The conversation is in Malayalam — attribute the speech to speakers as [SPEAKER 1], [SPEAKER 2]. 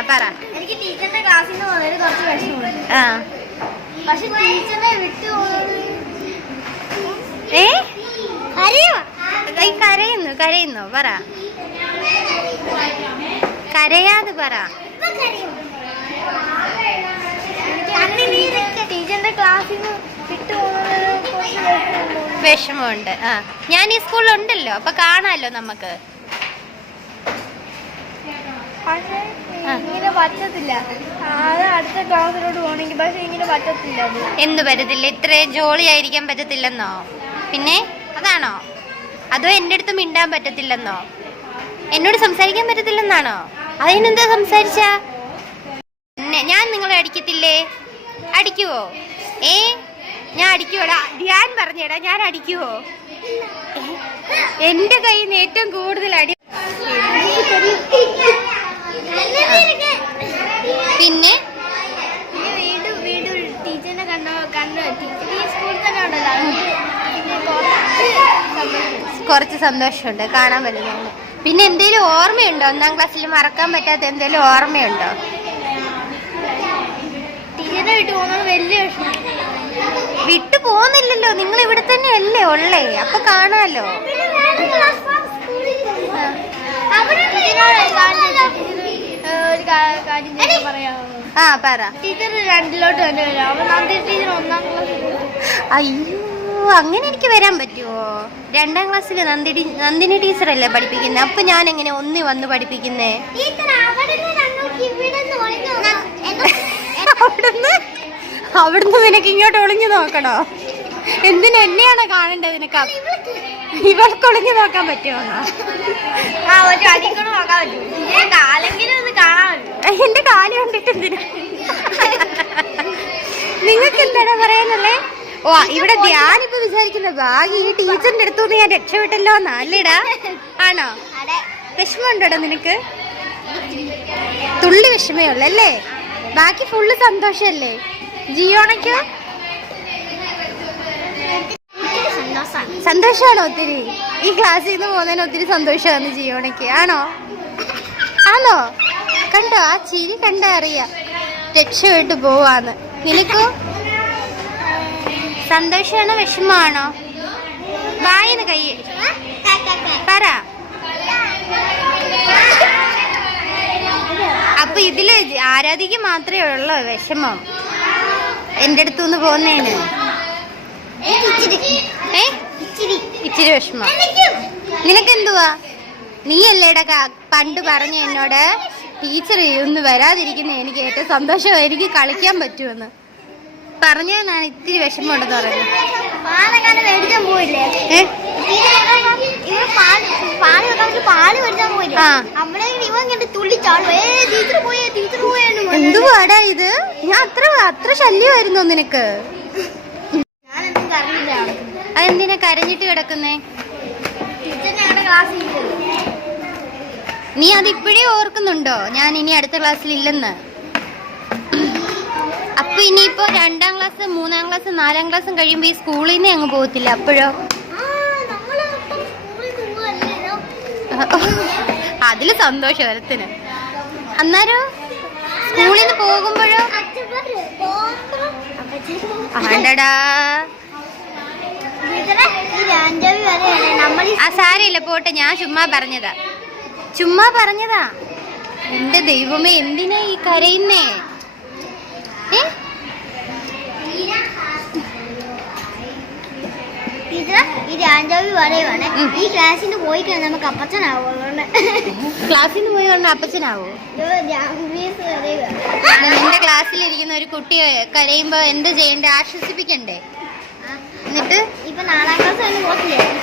[SPEAKER 1] പറ.
[SPEAKER 2] എനിക്ക് ടീച്ചറിന്റെ ക്ലാസ്സിൽ നിന്ന് കുറച്ച് വിഷമമുണ്ട്.
[SPEAKER 1] ആ.
[SPEAKER 2] പക്ഷെ ടീച്ചറിനെ വിട്ടു
[SPEAKER 1] ഏ? കരയോ കരയുന്നു കരയുന്നു. പറ. കരയാതെ പറ.
[SPEAKER 2] ടീച്ചറിന്റെ ക്ലാസ്സിൽ നിന്ന് വിട്ടു. വിഷമമുണ്ട്.
[SPEAKER 1] ആ. ഞാൻ ഈ സ്കൂളിൽ ഉണ്ടല്ലോ അപ്പൊ കാണാലോ നമുക്ക്.
[SPEAKER 2] ഇങ്ങനെ പറ്റത്തില്ല. അത് അടുത്ത ക്ലാസ്സിലോട്ട് പോകണമെങ്കിൽ പക്ഷെ ഇങ്ങനെ പറ്റത്തില്ല
[SPEAKER 1] എന്ത് പറ്റത്തില്ല? ഇത്ര ജോളി ആയിരിക്കാൻ പറ്റത്തില്ലെന്നോ? പിന്നെ അതാണോ? അതോ എന്റെ അടുത്ത് മിണ്ടാൻ പറ്റത്തില്ലെന്നോ? എന്നോട് സംസാരിക്കാൻ പറ്റത്തില്ലെന്നാണോ? അതിനെന്താ സംസാരിച്ച? ഞാൻ നിങ്ങളെ അടിക്കത്തില്ലേ? അടിക്കുവോ? ഏ? ഞാൻ അടിക്കുവോടാ? ധ്യാൻ പറഞ്ഞേടാ ഞാൻ അടിക്കുവോ? എന്റെ കയ്യിൽ നിന്ന് ഏറ്റവും കൂടുതൽ അടി പിന്നെ?
[SPEAKER 2] കുറച്ച് സന്തോഷം.
[SPEAKER 1] കുറച്ച് സന്തോഷമുണ്ട്. കാണാൻ പറ്റുന്നുണ്ട് പിന്നെ എന്തേലും ഓർമ്മയുണ്ടോ? ഒന്നാം ക്ലാസ്സിൽ മറക്കാൻ പറ്റാത്ത എന്തേലും ഓർമ്മയുണ്ടോ?
[SPEAKER 2] ടീച്ചറിനെ വിട്ടു പോകുന്നത് വലിയ വിഷമം.
[SPEAKER 1] വിട്ടു പോകുന്നില്ലല്ലോ. നിങ്ങൾ ഇവിടെ തന്നെ അല്ലേ ഉള്ളേ. അപ്പൊ കാണാലോ.
[SPEAKER 2] ഒരു കാര്യം
[SPEAKER 1] ആ
[SPEAKER 2] ടീച്ചർ രണ്ടിലോട്ട് തന്നെ ടീച്ചർ ഒന്നാം
[SPEAKER 1] അയ്യോ അങ്ങനെ എനിക്ക് വരാൻ പറ്റുമോ രണ്ടാം ക്ലാസ്സിൽ നന്ദിനി നന്ദിനി ടീച്ചറല്ലേ പഠിപ്പിക്കുന്നത് അപ്പൊ ഞാൻ എങ്ങനെ ഒന്ന് വന്ന് പഠിപ്പിക്കുന്നേ? അവിടുന്ന് നിനക്ക് ഇങ്ങോട്ട് ഒളിഞ്ഞു നോക്കണോ? എന്തിനു എന്നെയാണ് കാണേണ്ടത് നിനക്ക്? ഇവൾക്ക് ഒളിഞ്ഞു നോക്കാൻ പറ്റുമോ എന്റെ കാൽ കണ്ടിട്ട് എന്തിനാ? നിങ്ങൾക്ക് എന്താണ് പറയാനുള്ളേ? ഓ ഇവിടെ ധ്യാനിപ്പോ വിചാരിക്കുന്ന ഭാഗ്യ ഈ ടീച്ചറിന്റെ അടുത്തുനിന്ന് ഞാൻ രക്ഷപ്പെട്ടല്ലോ നല്ലടാ ആണോ? വിഷമമുണ്ടോടാ നിനക്ക്? തുള്ളി വിഷമേ ഉള്ളല്ലേ ബാക്കി ഫുള്ള് സന്തോഷല്ലേ? ജിയോണയ്ക്കോ
[SPEAKER 2] സന്തോഷമാണ്
[SPEAKER 1] ഒത്തിരി? ഈ ക്ലാസ്സിൽ നിന്ന് പോകുന്നതിന് ഒത്തിരി സന്തോഷമാണ് ജിയോണയ്ക്ക് ആണോ? ആണോ? കണ്ടോ? ആ ചിരി കണ്ട അറിയാം. രക്ഷപ്പെട്ട് പോവാന്ന്. നിനക്കോ? സന്തോഷമാണോ വിഷമമാണോ? വായന കൈ പറ. അപ്പൊ ഇതിൽ ആരാധിക്ക് മാത്രമേ ഉള്ളൂ വിഷമം? എന്റെ അടുത്തുനിന്ന് പോകുന്നേന് ഏ? ഇച്ചിരി. വിഷമം. നിനക്കെന്തുവാ? നീ അല്ലേടാ പണ്ട് പറഞ്ഞ എന്നോട് ടീച്ചർ ഒന്ന് വരാതിരിക്കുന്ന എനിക്ക് ഏറ്റവും സന്തോഷം എനിക്ക് കളിക്കാൻ പറ്റുമെന്ന്. പറഞ്ഞാണ് ഇത്തിരി വിഷമമുണ്ടെന്ന്
[SPEAKER 2] പറഞ്ഞു.
[SPEAKER 1] എന്തുവാടാ ഇത്? ഞാൻ അത്ര അത്ര ശല്യമായിരുന്നോ നിനക്ക്? അതെന്തിനാ കരഞ്ഞിട്ട് കിടക്കുന്നേ? നീ അതിപ്പോഴേ ഓർക്കുന്നുണ്ടോ? ഞാൻ ഇനി അടുത്ത ക്ലാസ്സിൽ ഇല്ലെന്ന്. അപ്പൊ ഇനിയിപ്പോ രണ്ടാം ക്ലാസ് മൂന്നാം ക്ലാസ് നാലാം ക്ലാസ്സും കഴിയുമ്പോ ഈ സ്കൂളിൽ നിന്ന് അങ്ങ് പോകത്തില്ല അപ്പോഴോ? അതിൽ സന്തോഷം വരത്തിന്. അന്നേരം? സ്കൂളിൽ നിന്ന് പോകുമ്പോഴോ? ആണ്ടടാ
[SPEAKER 2] ടീച്ചറെ ഈ രാജാവി വരെയാണ് നമ്മൾ ഈ
[SPEAKER 1] ആ സാരമില്ല പോട്ടെ. ഞാൻ ചുമ്മാ പറഞ്ഞതാ. ചുമ്മാ പറഞ്ഞതാ? എന്റെ ദൈവമേ എന്തിനാ ഈ കരയുന്നേ?
[SPEAKER 2] ഈ രാജാവി പറയുവാണ്
[SPEAKER 1] ഉം.
[SPEAKER 2] ഈ ക്ലാസ്സിന് പോയി കഴിഞ്ഞാൽ നമുക്ക് അപ്പച്ചനാവും അതുകൊണ്ട്
[SPEAKER 1] ക്ലാസ്സിൽ നിന്ന് പോയി കൊണ്ട് അപ്പച്ചനാവോ?
[SPEAKER 2] ജാമ്പീസ്
[SPEAKER 1] ക്ലാസ്സിൽ ഇരിക്കുന്ന ഒരു കുട്ടി കരയുമ്പോ എന്ത് ചെയ്യണ്ടേ? ആശ്വസിപ്പിക്കണ്ടേ?
[SPEAKER 2] Có.